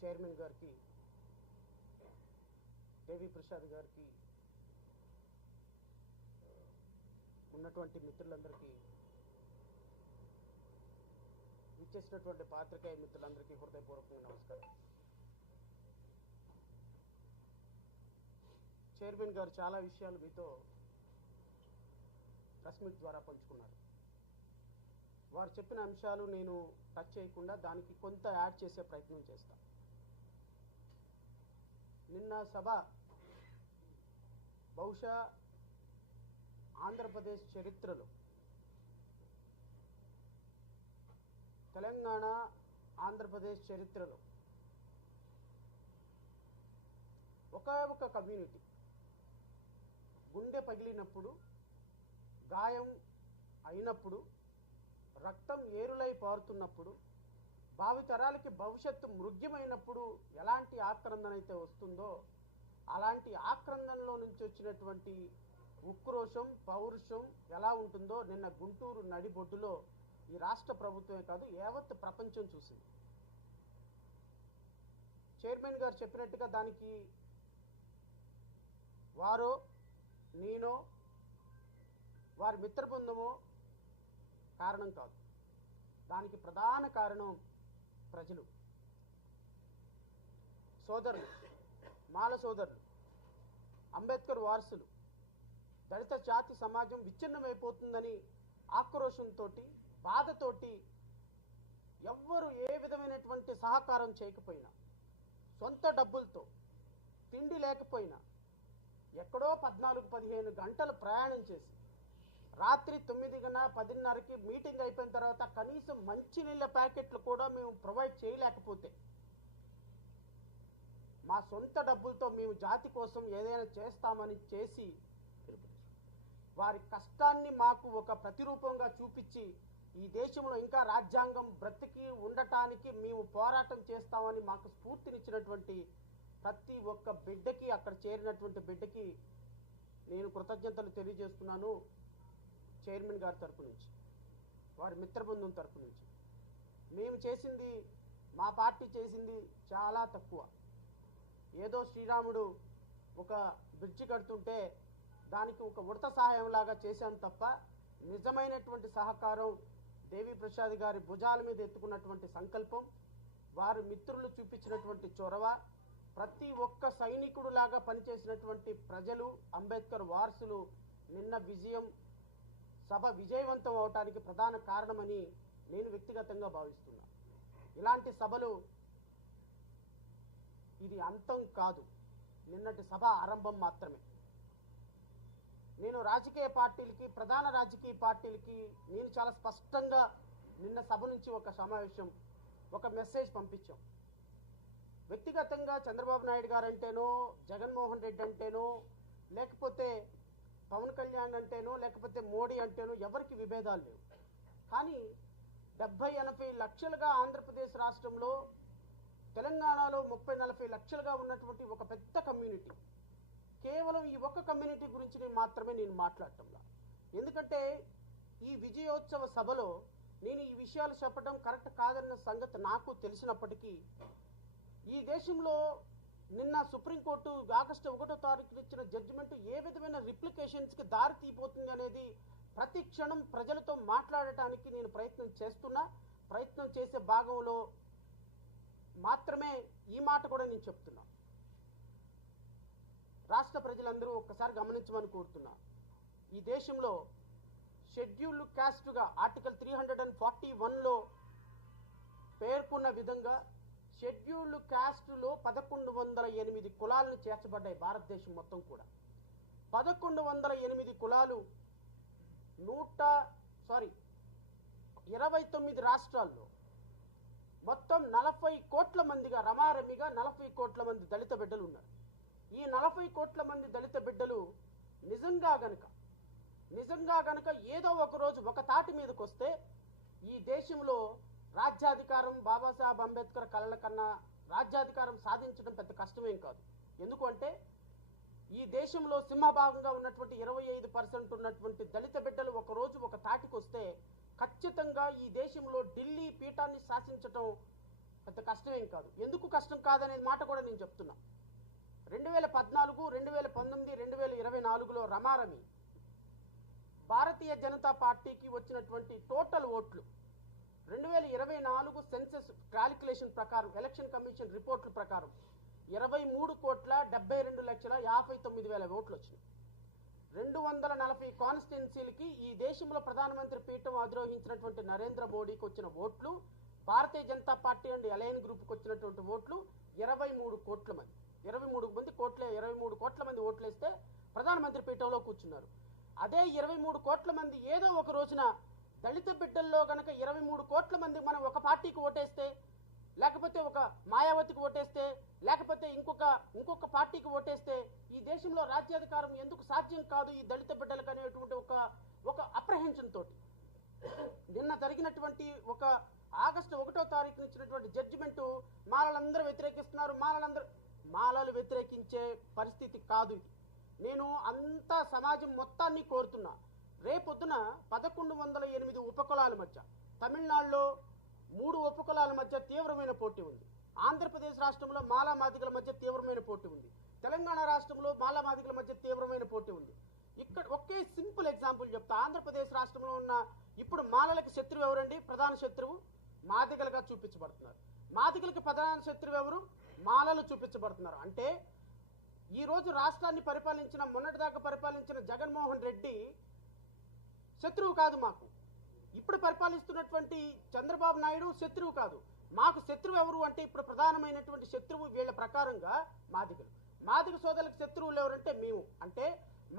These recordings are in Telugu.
చైర్మన్ గారికి, దేవి ప్రసాద్ గారికి, ఉన్నటువంటి మిత్రులందరికీ, ఇచ్చేసినటువంటి పాత్రికేయ మిత్రులందరికీ హృదయపూర్వకంగా నమస్కారం. చైర్మన్ గారు చాలా విషయాలు మీతో ప్రెస్ మీట్ ద్వారా పంచుకున్నారు. వారు చెప్పిన అంశాలు నేను టచ్ చేయకుండా దానికి కొంత యాడ్ చేసే ప్రయత్నం చేస్తాను. నిన్న సభ బహుశా ఆంధ్రప్రదేశ్ చరిత్రలో, తెలంగాణ ఆంధ్రప్రదేశ్ చరిత్రలో ఒక కమ్యూనిటీ గుండె పగిలినప్పుడు, గాయం అయినప్పుడు, రక్తం ఏరులై పారుతున్నప్పుడు, భావితరాలకి భవిష్యత్తు మృగ్యమైనప్పుడు ఎలాంటి ఆక్రందన అయితే వస్తుందో అలాంటి ఆక్రందనలో నుంచి వచ్చినటువంటి ఉక్రోషం, పౌరుషం ఎలా ఉంటుందో నిన్న గుంటూరు నడిబొడ్డులో ఈ రాష్ట్ర ప్రభుత్వమే కాదు యావత్ ప్రపంచం చూసింది. చైర్మన్ గారు చెప్పినట్టుగా దానికి వారో, నేనో, వారి మిత్ర బృందమో కారణం కాదు. దానికి ప్రధాన కారణం ప్రజలు, సోదరులు, మాల సోదరులు, అంబేద్కర్ వారసులు. దళిత జాతి సమాజం విచ్ఛిన్నమైపోతుందని ఆక్రోషంతో, బాధతోటి ఎవ్వరు ఏ విధమైనటువంటి సహకారం చేయకపోయినా, సొంత డబ్బులతో, తిండి లేకపోయినా, ఎక్కడో 14-15 గంటలు ప్రయాణం చేసి రాత్రి 9:10కి మీటింగ్ అయిపోయిన తర్వాత కనీసం మంచినీళ్ళ ప్యాకెట్లు కూడా మేము ప్రొవైడ్ చేయలేకపోతే, మా సొంత డబ్బులతో మేము జాతి కోసం ఏదైనా చేస్తామని చేసి వారి కష్టాన్ని మాకు ఒక ప్రతిరూపంగా చూపించి ఈ దేశంలో ఇంకా రాజ్యాంగం బ్రతికి ఉండటానికి మేము పోరాటం చేస్తామని మాకు స్ఫూర్తినిచ్చినటువంటి ప్రతి ఒక్క బిడ్డకి, అక్కడ చేరినటువంటి బిడ్డకి నేను కృతజ్ఞతలు తెలియజేస్తున్నాను. చైర్మన్ గారి తరపు నుంచి, వారి మిత్ర బృందం తరపు నుంచి. మేము చేసింది, మా పార్టీ చేసింది చాలా తక్కువ. ఏదో శ్రీరాముడు ఒక బ్రిడ్జి కడుతుంటే దానికి ఒక ఉడత సహాయంలాగా చేశాం తప్ప నిజమైనటువంటి సహకారం, దేవి ప్రసాద్ గారి భుజాల మీద ఎత్తుకున్నటువంటి సంకల్పం, వారి మిత్రులు చూపించినటువంటి చొరవ, ప్రతి ఒక్క సైనికుడు లాగా పనిచేసినటువంటి ప్రజలు, అంబేద్కర్ వారసులు నిన్న విజయం, సభ విజయవంతం అవటానికి ప్రధాన కారణమని నేను వ్యక్తిగతంగా భావిస్తున్నా. ఇలాంటి సభలు ఇది అంతం కాదు, నిన్నటి సభ ఆరంభం మాత్రమే. నేను రాజకీయ పార్టీలకి, ప్రధాన రాజకీయ పార్టీలకి నేను చాలా స్పష్టంగా నిన్న సభ నుంచి ఒక సమావేశం, ఒక మెసేజ్ పంపించాం. వ్యక్తిగతంగా చంద్రబాబు నాయుడు గారు అంటేనో, జగన్మోహన్ రెడ్డి అంటేనో, లేకపోతే పవన్ కళ్యాణ్ అంటేనో, లేకపోతే మోడీ అంటేనో ఎవరికి విభేదాలు లేవు. కానీ 70-80 లక్షలుగా ఆంధ్రప్రదేశ్ రాష్ట్రంలో, తెలంగాణలో 30-40 లక్షలుగా ఉన్నటువంటి ఒక పెద్ద కమ్యూనిటీ, కేవలం ఈ ఒక్క కమ్యూనిటీ గురించి మాత్రమే నేను మాట్లాడటంలా. ఎందుకంటే ఈ విజయోత్సవ సభలో నేను ఈ విషయాలు చెప్పడం కరెక్ట్ కాదన్న సంగతి నాకు తెలిసినప్పటికీ, ఈ దేశంలో నిన్న సుప్రీంకోర్టు ఆగస్టు 1వ తారీఖున ఇచ్చిన జడ్జిమెంట్ ఏ విధమైన రిప్లికేషన్స్కి దారి తీయబోతుంది అనేది ప్రతి క్షణం ప్రజలతో మాట్లాడటానికి నేను ప్రయత్నం చేసే భాగంలో మాత్రమే ఈ మాట కూడా నేను చెప్తున్నా. రాష్ట్ర ప్రజలందరూ ఒక్కసారి గమనించమని కోరుతున్నా. ఈ దేశంలో షెడ్యూల్డ్ క్యాస్ట్గా ఆర్టికల్ 341లో పేర్కొన్న విధంగా షెడ్యూల్డ్ క్యాస్ట్లో 1108 కులాలను చేర్చబడ్డాయి. భారతదేశం మొత్తం కూడా 1108 కులాలు 29 రాష్ట్రాల్లో మొత్తం 40 కోట్ల మందిగా, రమారమిగా 40 కోట్ల మంది దళిత బిడ్డలు ఉన్నారు. ఈ 40 కోట్ల మంది దళిత బిడ్డలు నిజంగా గనక ఏదో ఒక రోజు ఒక తాటి మీదకి వస్తే ఈ దేశంలో రాజ్యాధికారం, బాబాసాహెబ్ అంబేద్కర్ కలల కన్నా రాజ్యాధికారం సాధించడం పెద్ద కష్టమేం కాదు. ఎందుకంటే ఈ దేశంలో సింహభాగంగా ఉన్నటువంటి 25% ఉన్నటువంటి దళిత బిడ్డలు ఒక రోజు ఒక తాటికి వస్తే ఖచ్చితంగా ఈ దేశంలో ఢిల్లీ పీఠాన్ని శాసించటం పెద్ద కష్టమేం కాదు. ఎందుకు కష్టం కాదనే మాట కూడా నేను చెప్తున్నా. 2014, 2019, 2024లో రమారమి భారతీయ జనతా పార్టీకి వచ్చినటువంటి టోటల్ ఓట్లు 2024 సెన్సస్ క్యాలిక్యులేషన్ ప్రకారం, ఎలక్షన్ కమిషన్ రిపోర్ట్ల ప్రకారం 23,72,59,000 ఓట్లు వచ్చినాయి. 240 కాన్స్టిట్యున్సీలకి ఈ దేశంలో ప్రధానమంత్రి పీఠం అధిరోహించినటువంటి నరేంద్ర మోడీకి వచ్చిన ఓట్లు, Bharatiya Janata party and align గ్రూప్కి వచ్చినటువంటి ఓట్లు 23 కోట్ల మంది. 23 కోట్ల మంది ఓట్లేస్తే ప్రధానమంత్రి పీఠంలో కూర్చున్నారు. అదే 23 కోట్ల మంది ఏదో ఒక రోజున దళిత బిడ్డల్లో గనక 23 కోట్ల మంది మనం ఒక పార్టీకి ఓటేస్తే, లేకపోతే ఒక మాయావతికి ఓటేస్తే, లేకపోతే ఇంకొక పార్టీకి ఓటేస్తే ఈ దేశంలో రాజ్యాధికారం ఎందుకు సాధ్యం కాదు ఈ దళిత బిడ్డలకు అనేటువంటి ఒక అప్రహెన్షన్ తోటి నిన్న జరిగినటువంటి ఒక ఆగస్టు 1వ తారీఖున ఇచ్చినటువంటి జడ్జిమెంటు మాలలందరూ వ్యతిరేకిస్తున్నారు. మాలలు వ్యతిరేకించే పరిస్థితి కాదు ఇది. నేను అంతా సమాజం మొత్తాన్ని కోరుతున్నా. రేపొద్దున 1108 ఉపకులాల మధ్య, తమిళనాడులో 3 ఉపకులాల మధ్య తీవ్రమైన పోటీ ఉంది. ఆంధ్రప్రదేశ్ రాష్ట్రంలో మాలామాదిగల మధ్య తీవ్రమైన పోటీ ఉంది. తెలంగాణ రాష్ట్రంలో మాలామాదిగల మధ్య తీవ్రమైన పోటీ ఉంది. ఇక్కడ ఒకే సింపుల్ ఎగ్జాంపుల్ చెప్తా. ఆంధ్రప్రదేశ్ రాష్ట్రంలో ఉన్న ఇప్పుడు మాలలకి శత్రువు ఎవరండి? ప్రధాన శత్రువు మాదిగలుగా చూపించబడుతున్నారు. మాదిగలకి ప్రధాన శత్రువు ఎవరు? మాలలు చూపించబడుతున్నారు. అంటే ఈ రోజు రాష్ట్రాన్ని మొన్నటిదాకా పరిపాలించిన జగన్మోహన్ రెడ్డి శత్రువు కాదు మాకు. ఇప్పుడు పరిపాలిస్తున్నటువంటి చంద్రబాబు నాయుడు శత్రువు కాదు. మాకు శత్రువు ఎవరు అంటే ఇప్పుడు ప్రధానమైనటువంటి శత్రువు వీళ్ళ ప్రకారంగా మాదిగలు. మాదిగ సోదరులకు శత్రువులు ఎవరంటే మేము. అంటే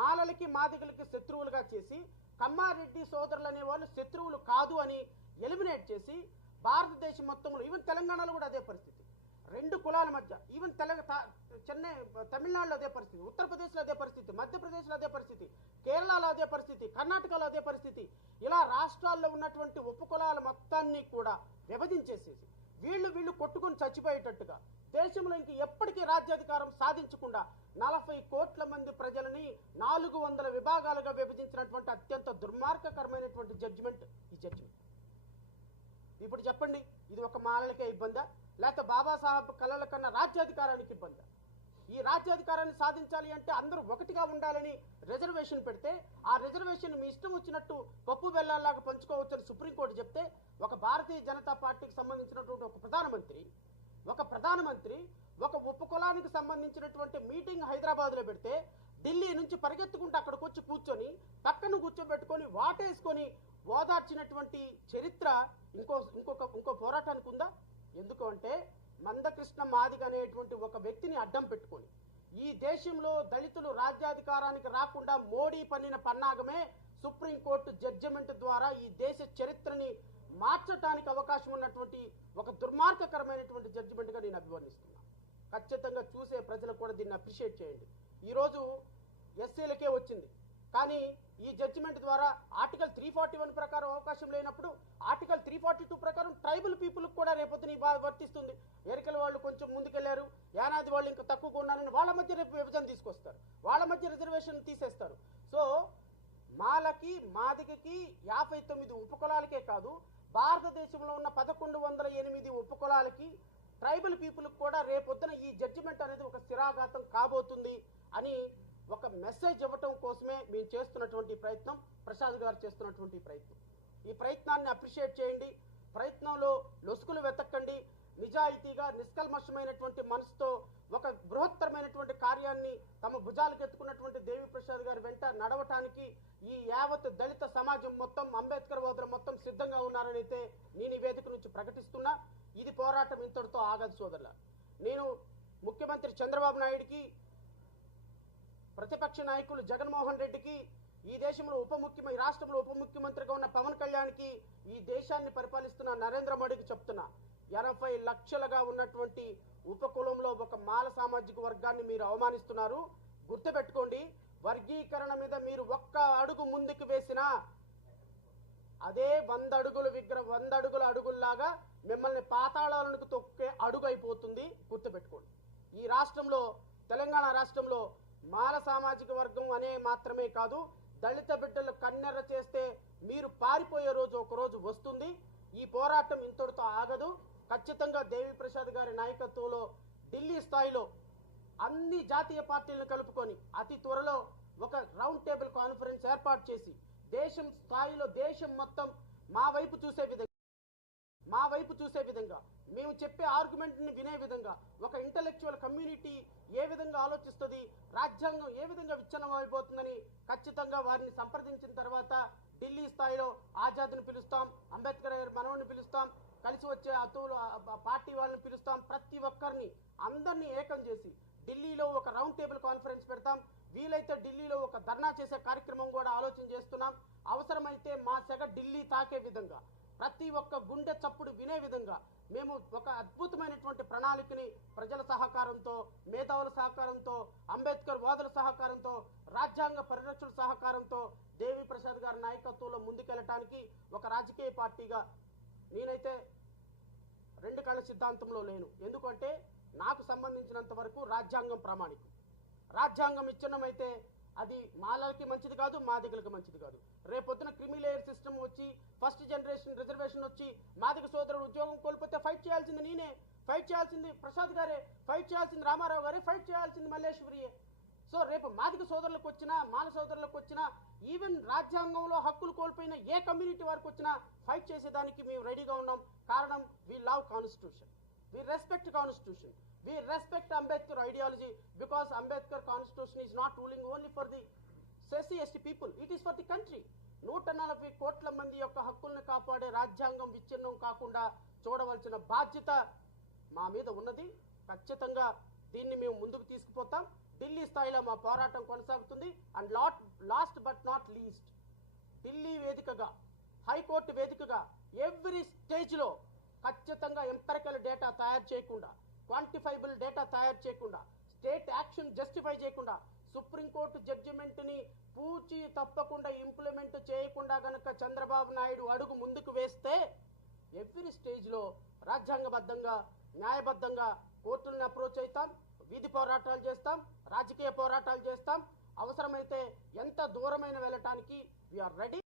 మాలలకి మాదిగలకి శత్రువులుగా చేసి కమ్మారెడ్డి సోదరులు అనే వాళ్ళు శత్రువులు కాదు అని ఎలిమినేట్ చేసి భారతదేశం మొత్తంలో, ఈవెన్ తెలంగాణలో కూడా అదే పరిస్థితి. 2 కులాల మధ్య, ఈవెన్ తమిళనాడులో అదే పరిస్థితి, ఉత్తరప్రదేశ్లో అదే పరిస్థితి, మధ్యప్రదేశ్లో అదే పరిస్థితి, కేరళలో అదే పరిస్థితి, కర్ణాటకలో అదే పరిస్థితి. ఇలా రాష్ట్రాల్లో ఉన్నటువంటి ఉపకులాల మొత్తాన్ని కూడా విభజించేసేసి వీళ్ళు కొట్టుకుని చచ్చిపోయేటట్టుగా దేశంలో ఇంక ఎప్పటికీ రాజ్యాధికారం సాధించకుండా 40 కోట్ల మంది ప్రజలని 400 విభాగాలుగా విభజించినటువంటి అత్యంత దుర్మార్గకరమైనటువంటి జడ్జిమెంట్ ఈ జడ్జిమెంట్. ఇప్పుడు చెప్పండి, ఇది ఒక మాలలకే ఇబ్బందా, లేకపోతే బాబాసాహెబ్ కలల కన్నా రాజ్యాధికారానికి ఇబ్బందా? ఈ రాజ్యాధికారాన్ని సాధించాలి అంటే అందరూ ఒకటిగా ఉండాలని రిజర్వేషన్ పెడితే ఆ రిజర్వేషన్ మీ ఇష్టం వచ్చినట్టు పప్పు బెల్లాల్లాగా పంచుకోవచ్చని సుప్రీంకోర్టు చెప్తే, ఒక భారతీయ జనతా పార్టీకి సంబంధించినటువంటి ఒక ప్రధానమంత్రి ఒక ఉపకులానికి సంబంధించినటువంటి మీటింగ్ హైదరాబాద్లో పెడితే ఢిల్లీ నుంచి పరిగెత్తుకుంటూ అక్కడికి వచ్చి కూర్చొని పక్కన కూర్చోబెట్టుకొని వాటేసుకొని ఓదార్చినటువంటి చరిత్ర ఇంకో పోరాటానికి ఉందా? ఎందుకు అంటే మందకృష్ణ మాదిగ అనేటువంటి ఒక వ్యక్తిని అడ్డం పెట్టుకొని ఈ దేశంలో దళితులు రాజ్యాధికారానికి రాకుండా మోడీ పన్నిన పన్నాగమే సుప్రీంకోర్టు జడ్జిమెంట్ ద్వారా ఈ దేశ చరిత్రని మార్చడానికి అవకాశం ఉన్నటువంటి ఒక దుర్మార్గకరమైనటువంటి జడ్జిమెంట్గా నేను అభివర్ణిస్తున్నా. ఖచ్చితంగా చూసే ప్రజలు కూడా దీన్ని అప్రిషియేట్ చేయండి. ఈరోజు ఎస్సీలకే వచ్చింది, కానీ ఈ జడ్జిమెంట్ ద్వారా ఆర్టికల్ 341 ప్రకారం అవకాశం లేనప్పుడు ఆర్టికల్ 342 ప్రకారం ట్రైబల్ పీపుల్కి కూడా రేపొద్దున వర్తిస్తుంది. ఎరికల వాళ్ళు కొంచెం ముందుకెళ్లారు, యానాది వాళ్ళు ఇంకా తక్కువగా ఉన్నారని వాళ్ళ మధ్య రేపు విభజన తీసుకొస్తారు, వాళ్ళ మధ్య రిజర్వేషన్ తీసేస్తారు. సో మాలకి మాదిగకి 59 ఉపకులాలకే కాదు, భారతదేశంలో ఉన్న 1108 ఉపకులాలకి ట్రైబల్ పీపుల్కి కూడా రేపొద్దున ఈ జడ్జిమెంట్ అనేది ఒక శిరాఘాతం కాబోతుంది అని ఒక మెసేజ్ ఇవ్వటం కోసమే మేము చేస్తున్నటువంటి ప్రయత్నం, ప్రసాద్ గారు చేస్తున్నటువంటి ప్రయత్నం. ఈ ప్రయత్నాన్ని అప్రిషియేట్ చేయండి. ప్రయత్నంలో లొసుకులు వెతకండి. నిజాయితీగా నిష్కల్మషమైనటువంటి మనసుతో ఒక బృహత్తరమైనటువంటి కార్యాన్ని తమ భుజాలకు ఎత్తుకున్నటువంటి దేవి ప్రసాద్ గారి వెంట నడవటానికి ఈ యావత్ దళిత సమాజం మొత్తం, అంబేద్కర్ వోదరు మొత్తం సిద్ధంగా ఉన్నారని అయితే నేను ఈ వేదిక నుంచి ప్రకటిస్తున్నా. ఇది పోరాటం ఇంతటితో ఆగదు సోదరుల. నేను ముఖ్యమంత్రి చంద్రబాబు నాయుడికి, ప్రతిపక్ష నాయకులు జగన్మోహన్ రెడ్డికి, ఈ దేశంలో రాష్ట్రంలో ఉప ముఖ్యమంత్రిగా ఉన్న పవన్ కళ్యాణ్కి, ఈ దేశాన్ని పరిపాలిస్తున్న నరేంద్ర మోడీకి చెప్తున్నా, 80 లక్షలుగా ఉన్నటువంటి ఉపకులంలో ఒక మాల సామాజిక వర్గాన్ని మీరు అవమానిస్తున్నారు. గుర్తుపెట్టుకోండి, వర్గీకరణ మీద మీరు ఒక్క అడుగు ముందుకు వేసినా అదే 100 అడుగుల అడుగుల్లాగా మిమ్మల్ని పాతాళాలకు తొక్కే అడుగు అయిపోతుంది. గుర్తుపెట్టుకోండి. ఈ రాష్ట్రంలో, తెలంగాణ రాష్ట్రంలో మాల సామాజిక వర్గం అనే మాత్రమే కాదు, దళిత బిడ్డలు కన్నెర్ర చేస్తే మీరు పారిపోయే రోజు ఒకరోజు వస్తుంది. ఈ పోరాటం ఇంతటితో ఆగదు. ఖచ్చితంగా దేవి ప్రసాద్ గారి నాయకత్వంలో ఢిల్లీ స్థాయిలో అన్ని జాతీయ పార్టీలను కలుపుకొని అతి త్వరలో ఒక రౌండ్ టేబుల్ కాన్ఫరెన్స్ ఏర్పాటు చేసి దేశం స్థాయిలో దేశం మొత్తం మా వైపు చూసే విధంగా మేము చెప్పే ఆర్గ్యుమెంట్ని వినే విధంగా ఒక ఇంటలెక్చువల్ కమ్యూనిటీ ఏ విధంగా ఆలోచిస్తుంది, రాజ్యాంగం ఏ విధంగా విచ్ఛిన్నం అయిపోతుందని ఖచ్చితంగా వారిని సంప్రదించిన తర్వాత ఢిల్లీ స్థాయిలో ఆజాద్ని పిలుస్తాం, అంబేద్కర్ మనవడిని పిలుస్తాం, కలిసి వచ్చే అతువులు పార్టీ వాళ్ళని పిలుస్తాం, ప్రతి ఒక్కరిని అందరినీ ఏకం చేసి ఢిల్లీలో ఒక రౌండ్ టేబుల్ కాన్ఫరెన్స్ పెడతాం. వీలైతే ఢిల్లీలో ఒక ధర్నా చేసే కార్యక్రమం కూడా ఆలోచన చేస్తున్నాం. అవసరమైతే మా సెగ ఢిల్లీ తాకే విధంగా, ప్రతి ఒక్క గుండె చప్పుడు వినే విధంగా మేము ఒక అద్భుతమైనటువంటి ప్రణాళికని ప్రజల సహకారంతో, మేధావుల సహకారంతో, అంబేద్కర్ వాదుల సహకారంతో, రాజ్యాంగ పరిరక్షణ సహకారంతో దేవి ప్రసాద్ గారి నాయకత్వంలో ముందుకెళ్ళటానికి ఒక రాజకీయ పార్టీగా నేనైతే రెండు కళ్ళ సిద్ధాంతంలో లేను. ఎందుకంటే నాకు సంబంధించినంత వరకు రాజ్యాంగం ప్రామాణికం. రాజ్యాంగం విచ్ఛిన్నమైతే అది మాలకి మంచిది కాదు, మాదిగలకు మంచిది కాదు. రేపొద్దున క్రిమి లేయర్ సిస్టమ్ వచ్చి ఫస్ట్ జనరేషన్ రిజర్వేషన్ వచ్చి మాదిగ సోదరుడు ఉద్యోగం కోల్పోతే ఫైట్ చేయాల్సింది నేనే, ఫైట్ చేయాల్సింది ప్రసాద్ గారే, ఫైట్ చేయాల్సింది రామారావు గారే, ఫైట్ చేయాల్సింది మల్లేశ్వరియే. సో రేపు మాదిగ సోదరులకు వచ్చినా, మాల సోదరులకు వచ్చినా, ఈవెన్ రాజ్యాంగంలో హక్కులు కోల్పోయిన ఏ కమ్యూనిటీ వారికి వచ్చినా ఫైట్ చేసేదానికి మేము రెడీగా ఉన్నాం. కారణం, we love constitution, we respect constitution, we respect Ambedkar ideology, because Ambedkar constitution is not ruling only for the SC/ST people, it is for the country. 140 కోట్ల మంది యొక్క హక్కుల్ని కాపాడే రాజ్యాంగం విచ్ఛిన్నం కాకుండా చూడవలసిన బాధ్యత మా మీద ఉన్నది. ఖచ్చితంగా దీన్ని మేము ముందుకు తీసుకుపోతాం. ఢిల్లీ స్థాయిలో మా పోరాటం కొనసాగుతుంది. And last but not least, Delhi వేదికగా, హైకోర్టు వేదికగా ఎవ్రీ స్టేజ్లో ఖచ్చితంగా ఎంపెరికల్ డేటా తయారు చేయకుండా, క్వాంటిఫైబుల్ డేటా తయారు చేయకుండా, స్టేట్ యాక్షన్ జస్టిఫై చేయకుండా, సుప్రీంకోర్టు జడ్జిమెంట్ని పూచి తప్పకుండా ఇంప్లిమెంట్ చేయకుండా గనక చంద్రబాబు నాయుడు అడుగు ముందుకు వేస్తే ఎవ్రీ స్టేజ్లో రాజ్యాంగబద్ధంగా, న్యాయబద్ధంగా కోర్టులను అప్రోచ్ అవుతాం, వీధి పోరాటాలు చేస్తాం, రాజకీయ పోరాటాలు చేస్తాం. అవసరమైతే ఎంత దూరమైన వెళ్ళటానికి వీఆర్ రెడీ.